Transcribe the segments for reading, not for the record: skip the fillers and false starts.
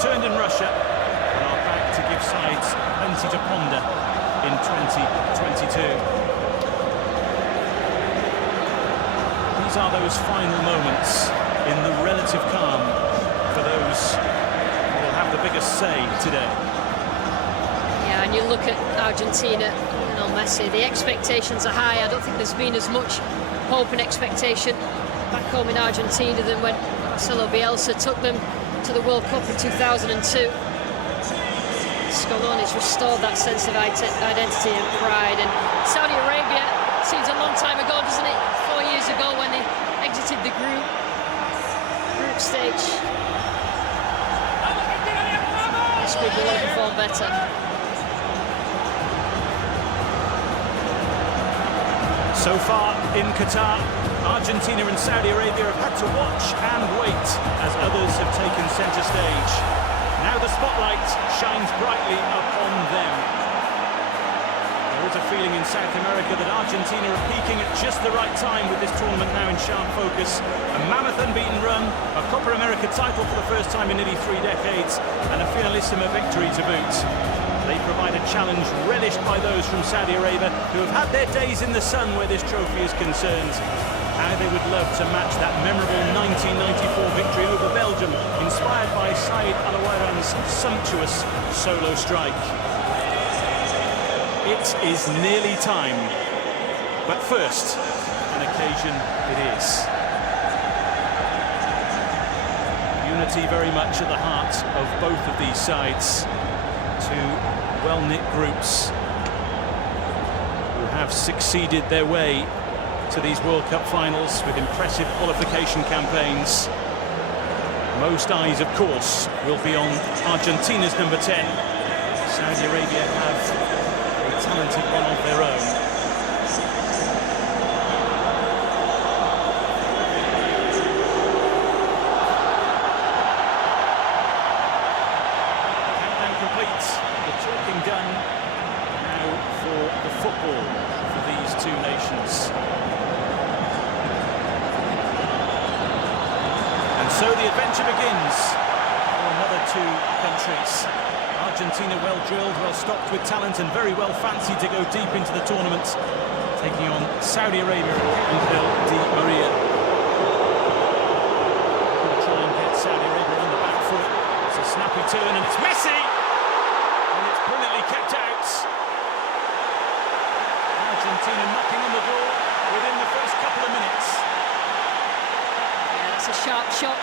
returned in Russia and are back to give sides plenty to ponder in 2022. These are those final moments in the relative calm for those who will have the biggest say today. Yeah, and you look at Argentina, Lionel Messi, the expectations are high. I don't think there's been as much hope and expectation back home in Argentina than when Marcelo Bielsa took them to the World Cup in 2002. Scaloni's restored that sense of identity and pride. And Saudi Arabia seems a long time ago, doesn't it? 4 years ago when they exited the group stage. This group will perform better. So far in Qatar, Argentina and Saudi Arabia have had to watch and wait as others have taken centre stage. Now the spotlight shines brightly upon them. There is a feeling in South America that Argentina are peaking at just the right time with this tournament now in sharp focus. A mammoth unbeaten run, a Copa America title for the first time in nearly 3 decades, and a Finalissima victory to boot. They provide a challenge relished by those from Saudi Arabia who have had their days in the sun where this trophy is concerned. How they would love to match that memorable 1994 victory over Belgium, inspired by Said Alawaran's sumptuous solo strike. It is nearly time, but first, an occasion it is. Unity very much at the heart of both of these sides. Two well-knit groups who have succeeded their way to these World Cup finals with impressive qualification campaigns. Most eyes, of course, will be on Argentina's number 10. Saudi Arabia have a talented one of their own. Countdown complete, the talking done. Now for the football for these two nations. So the adventure begins for another two countries. Argentina well drilled, well stocked with talent and very well fancied to go deep into the tournament, taking on Saudi Arabia and Angel Di Maria. Going to try and get Saudi Arabia on the back foot. It's a snappy turn and it's Messi! And it's brilliantly kept out. Argentina knocking on the door within the first couple of minutes. It's a sharp shot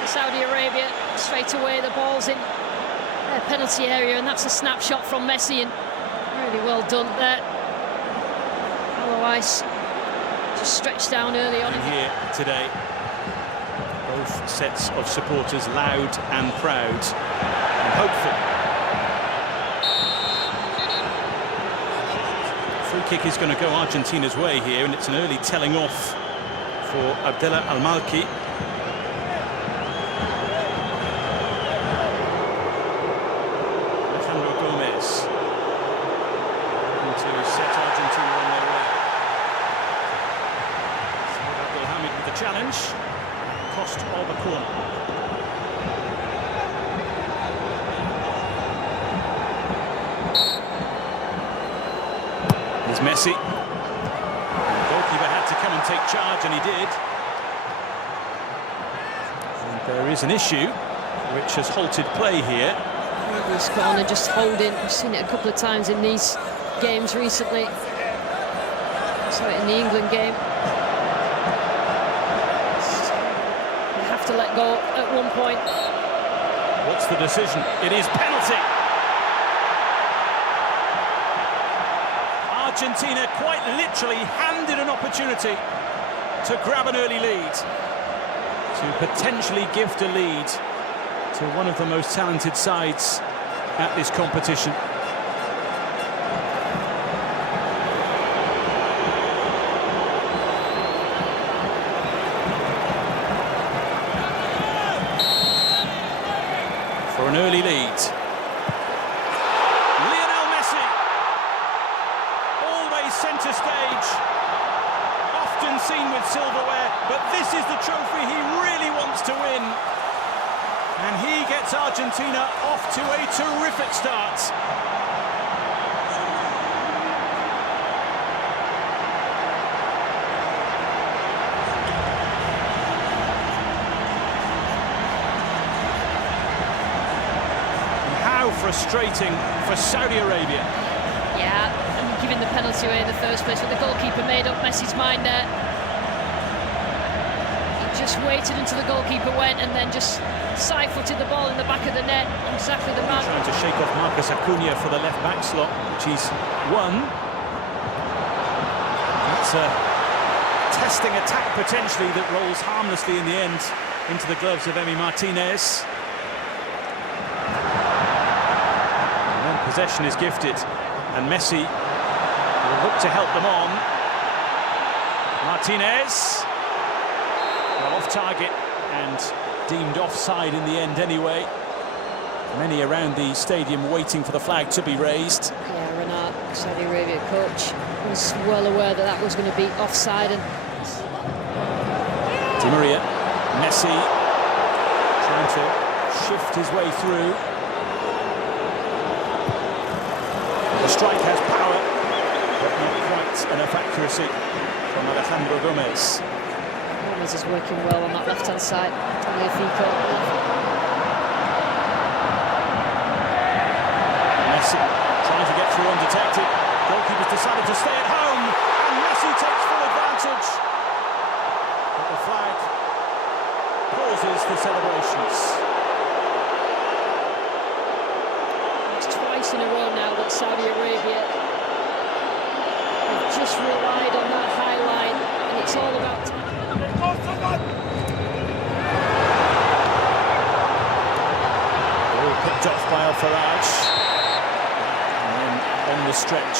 for Saudi Arabia. Straight away the ball's in their penalty area, and that's a snapshot from Messi, and really well done there. Otherwise, just stretched down early on. Here today, both sets of supporters loud and proud and hopeful. Free kick is going to go Argentina's way here, and it's an early telling off for Abdellah Al-Malki. Alejandro Gomez looking to set Argentina on their way. Saad Abdelhamid with the challenge, cost of a corner. Here's Messi. To come and take charge, and he did. And there is an issue which has halted play here. This corner just holding. We've seen it a couple of times in these games recently. Saw it in the England game. You have to let go at one point. What's the decision? It is penalty. Argentina quite literally handed an opportunity to grab an early lead, to potentially gift a lead to one of the most talented sides at this competition. For an early lead. Centre stage, often seen with silverware, but this is the trophy he really wants to win. And he gets gets Argentina off to a terrific start. How frustrating for Saudi Arabia. Yeah, and giving the penalty away in the first place, but the goalkeeper made up Messi's mind there. He just waited until the goalkeeper went and then just side-footed the ball in the back of the net. Exactly the man. Trying to shake off Marcus Acuna for the left-back slot, which he's won. That's a testing attack potentially that rolls harmlessly in the end into the gloves of Emi Martinez. And then possession is gifted, and Messi will look to help them on. Martinez, well, off target and deemed offside in the end anyway. Many around the stadium waiting for the flag to be raised. Yeah, Renat, Saudi Arabia coach, was well aware that that was going to be offside. And Di Maria, Messi trying to shift his way through. The strike has power, but not quite enough accuracy from Alejandro Gomez. Gomez is working well on that left-hand side. Tagliafico. Messi trying to get through undetected. Goalkeeper's decided to stay at home, and Messi takes full advantage. But the flag pauses the celebrations. It's twice in a row now that Saudi Arabia have just relied on that high line, and it's all about time. Picked off by Al-Faraj, and then on the stretch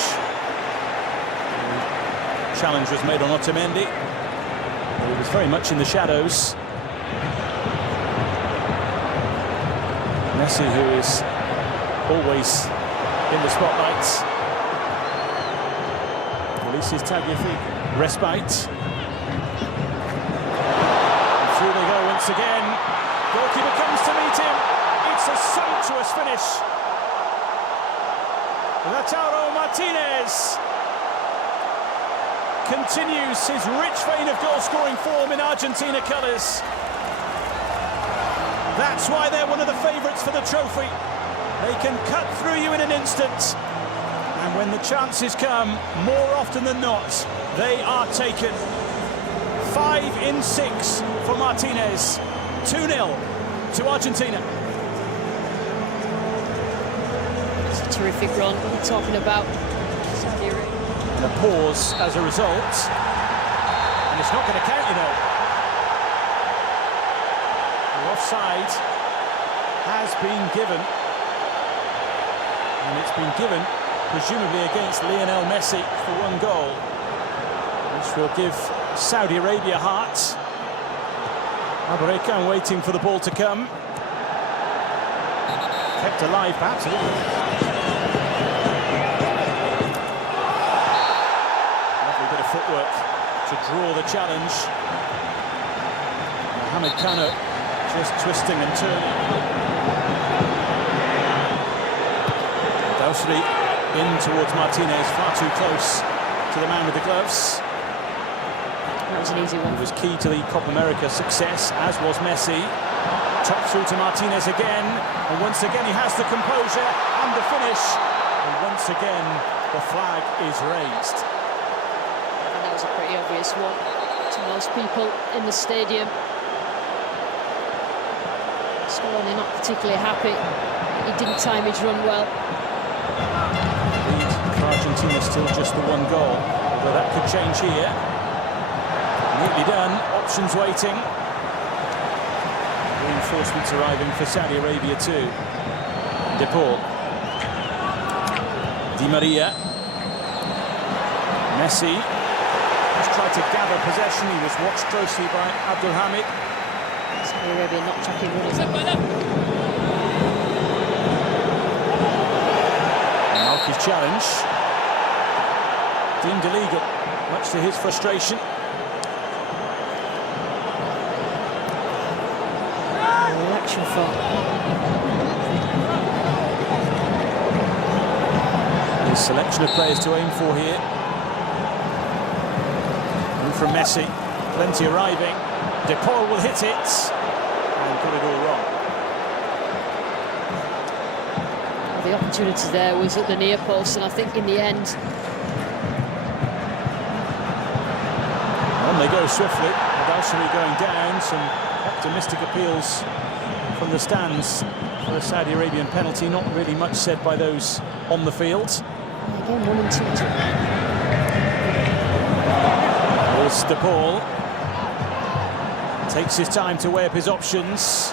the challenge was made on Otamendi. He was very much in the shadows. Messi, who is always in the spotlight, releases Tagliafico. Respite, and through they go once again. Goalkeeper comes to meet him. It's a sumptuous finish. Lautaro Martinez continues his rich vein of goal-scoring form in Argentina colours. That's why they're one of the favourites for the trophy. They can cut through you in an instant. And when the chances come, more often than not, they are taken. 5 in 6 for Martinez. 2-0 to Argentina. Terrific run. We're talking about Saudi Arabia. And a pause as a result. And it's not going to count, you know. The offside has been given. And it's been given, presumably against Lionel Messi for 1 goal. Which will give Saudi Arabia heart. Abareka waiting for the ball to come. Kept alive, perhaps a little. Footwork to draw the challenge. Mohamed Kano just twisting and turning. Dausri in towards Martinez, far too close to the man with the gloves. That was an easy one. He was key to the Copa America success, as was Messi. Top through to Martinez again, and once again he has the composure and the finish. And once again the flag is raised. Was a pretty obvious one to most people in the stadium. Scaloni not particularly happy. He didn't time his run well. Lead for Argentina still just the 1 goal, although that could change here. Neatly done, options waiting. Reinforcements arriving for Saudi Arabia too. De Paul. Di Maria. Messi tried to gather possession. He was watched closely by Abdelhamid. Saudi Arabia not tracking runners. Malki's challenge deemed illegal, much to his frustration. Action for Nice selection of players to aim for here. And from Messi, plenty arriving. De Paul will hit it and put it all wrong. The opportunity there was at the near post, and I think in the end... On they go swiftly. Al-Dawsari going down. Some optimistic appeals from the stands for a Saudi Arabian penalty. Not really much said by those on the field. Again, 1 and 2. Here's De Paul. Takes his time to weigh up his options.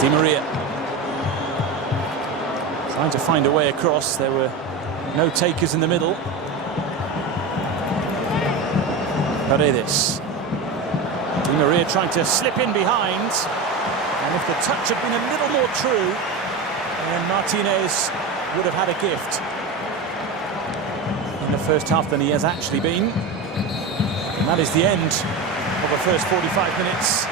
Di Maria. Trying to find a way across. There were no takers in the middle. Paredes. Di Maria trying to slip in behind. And if the touch had been a little more true, then Martinez would have had a gift in the first half than he has actually been. And that is the end of the first 45 minutes,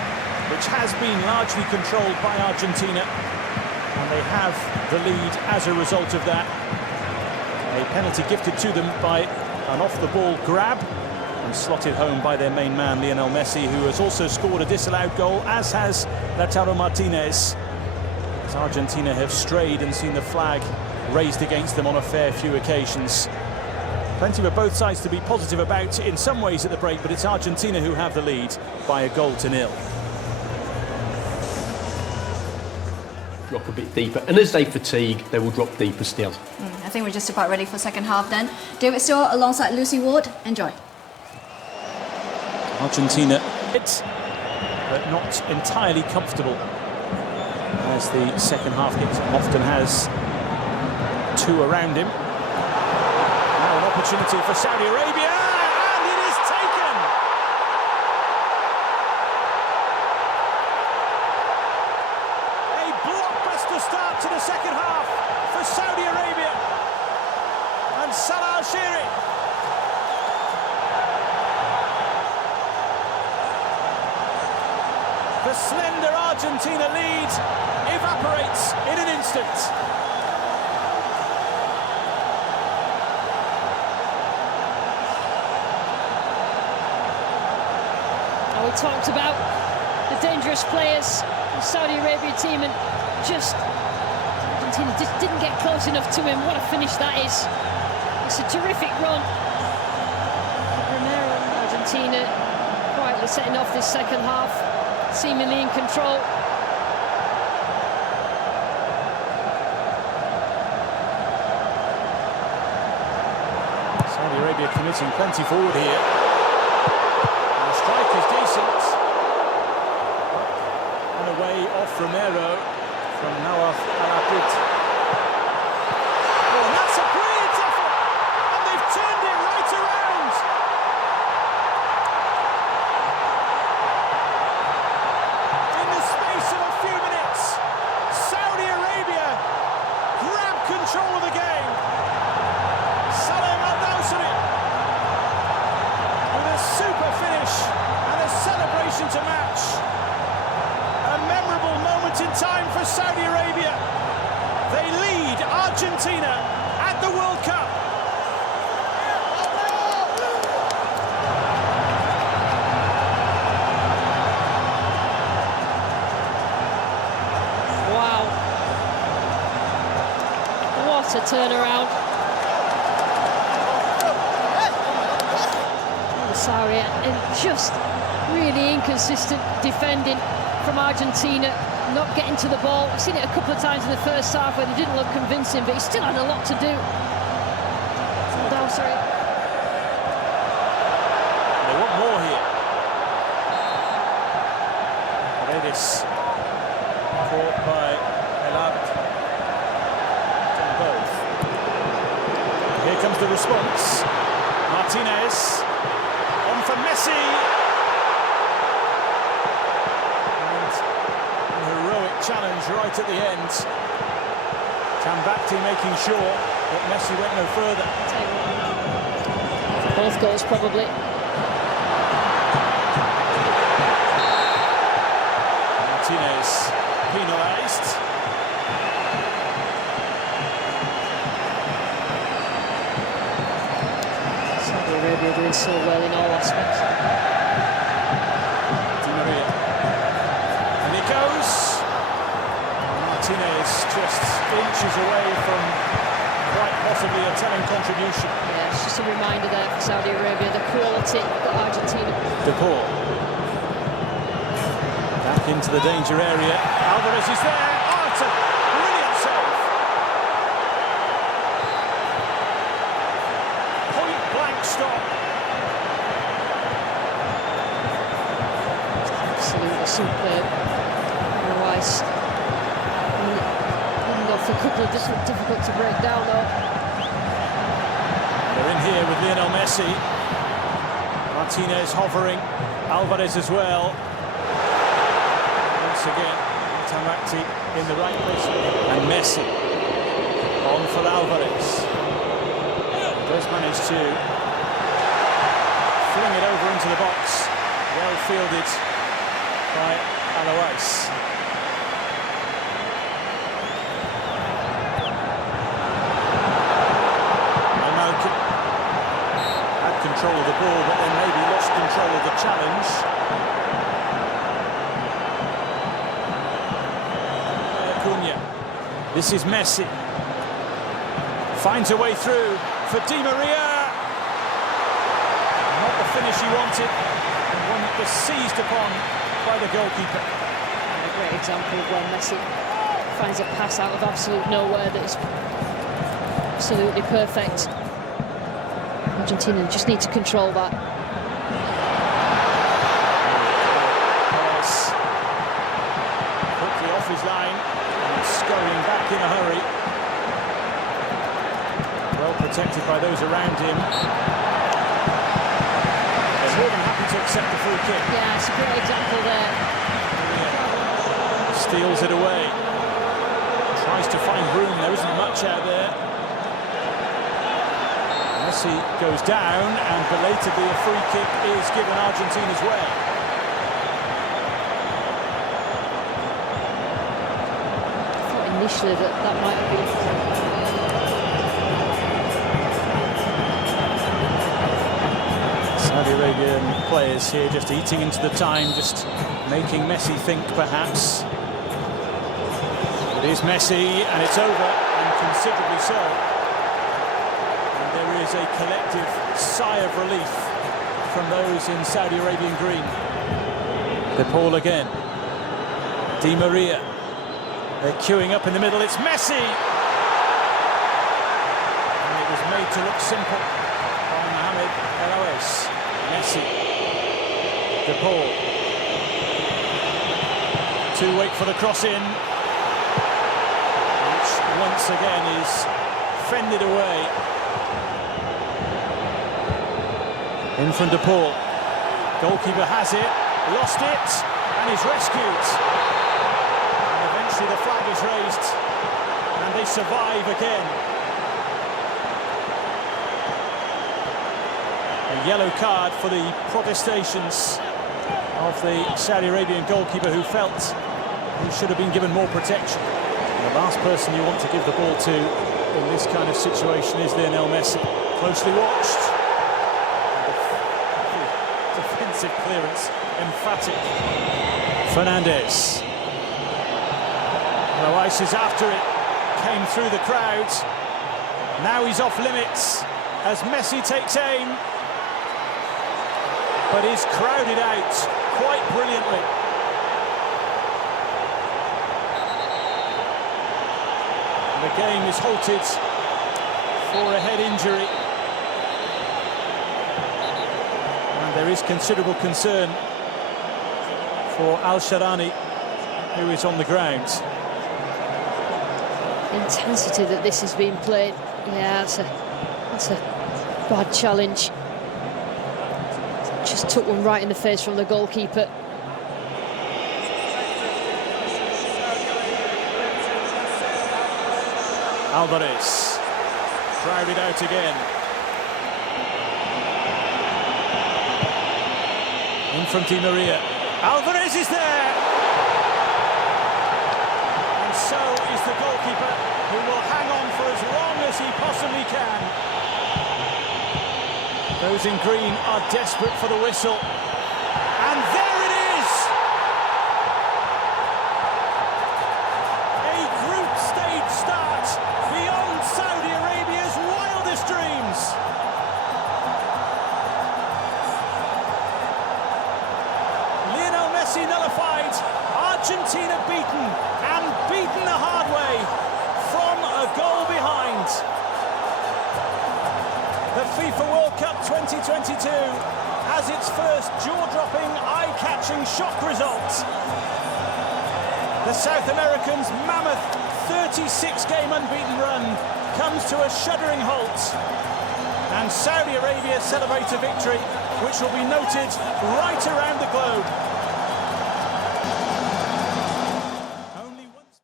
which has been largely controlled by Argentina. And they have the lead as a result of that. A penalty gifted to them by an off-the-ball grab and slotted home by their main man, Lionel Messi, who has also scored a disallowed goal, as has Lautaro Martinez. As Argentina have strayed and seen the flag raised against them on a fair few occasions. Plenty for both sides to be positive about in some ways at the break, but it's Argentina who have the lead by 1-0. Drop a bit deeper, and as they fatigue, they will drop deeper still. I think we're just about ready for second half then. David Stewart alongside Lucy Ward. Enjoy. Argentina, but not entirely comfortable as the second half gets often has two around him. Now an opportunity for Saudi Arabia, and it is taken. A blockbuster start to the second half for Saudi Arabia and Salah Al-Shiri. The slender Argentina lead evaporates in an instant. We talked about the dangerous players, the Saudi Arabia team, and just Argentina just didn't get close enough to him. What a finish that is. It's a terrific run. Romero, Argentina quietly setting off this second half, seemingly in control. Saudi Arabia committing plenty forward here. And the strike is decent. And away off Romero from Nawaf Al-Abid. Oh, and that's a brilliant effort! And they've turned it right around! In the space of a few minutes, Saudi Arabia grab control of the game. Salem Al-Dawsari with a super finish and a celebration to match. A memorable moment in time for Saudi Arabia. They lead Argentina at the World Cup. Wow. What a turnaround. Sorry, and just really inconsistent defending from Argentina, not getting to the ball. We've seen it a couple of times in the first half where they didn't look convincing, but he still had a lot to do. Al-Dawsari. They want more here. Paredes caught by El Abd. Done both. Here comes the response. Martinez on for Messi. And a heroic challenge right at the end. Tambakti making sure that Messi went no further. Both goals probably. Martinez aspects. Di Maria. And it goes. Martinez just inches away from quite possibly a telling contribution. Yeah, it's just a reminder there for Saudi Arabia, the quality that Argentina. De Paul. Back into the danger area. Alvarez is there. Oh, it's a brilliant save. Point blank stop. Absolutely superb. Otherwise, off a couple of difficult to break down though. They're in here with Lionel Messi. Martinez hovering. Alvarez as well. Once again, Tamati in the right place. And Messi on for Alvarez. Does manage to fling it over into the box. Well fielded by Alois. Control of the ball, but then maybe lost control of the challenge. Acuna. This is Messi. Finds a way through for Di Maria. Not the finish he wanted, and one that was seized upon by the goalkeeper. And a great example of when Messi finds a pass out of absolute nowhere that is absolutely perfect. Argentina just need to control that. Yes. Quickly off his line and scurrying back in a hurry. Well protected by those around him. They're more than happy to accept the free kick. Yeah, it's a great example there. Steals it away. Tries to find room. There isn't much out there. Messi goes down, and belatedly a free kick is given Argentina's way. I thought initially that might have been. Saudi Arabian players here just eating into the time, just making Messi think perhaps. It is Messi, and it's over, and considerably so. There is a collective sigh of relief from those in Saudi Arabian green. De Paul again. Di Maria. They're queuing up in the middle. It's Messi! And it was made to look simple by Mohamed Alois. Messi. De Paul. To wait for the cross in. Which once again is fended away. In from De Paul. Goalkeeper has it, lost it, and is rescued. And eventually the flag is raised, and they survive again. A yellow card for the protestations of the Saudi Arabian goalkeeper, who felt he should have been given more protection. And the last person you want to give the ball to in this kind of situation is Lionel Messi. Closely watched. Defensive clearance, emphatic. Fernandez. Alois is after it, came through the crowd. Now he's off limits as Messi takes aim, but is crowded out quite brilliantly. And the game is halted for a head injury. There is considerable concern for Al-Sharani, who is on the ground. The intensity that this is being played, yeah, that's a bad challenge. Just took one right in the face from the goalkeeper. Alvarez, crowded out again. In from Di Maria. Alvarez is there! And so is the goalkeeper, who will hang on for as long as he possibly can. Those in green are desperate for the whistle. And there it is! A group stage start beyond Saudi Arabia's wildest dreams. Lionel Messi nullified, Argentina beaten, and beaten the hard way from a goal behind. The FIFA World Cup 2022 has its first jaw-dropping, eye-catching shock result. The South Americans' mammoth 36-game unbeaten run comes to a shuddering halt. And Saudi Arabia celebrates a victory which will be noted right around the globe.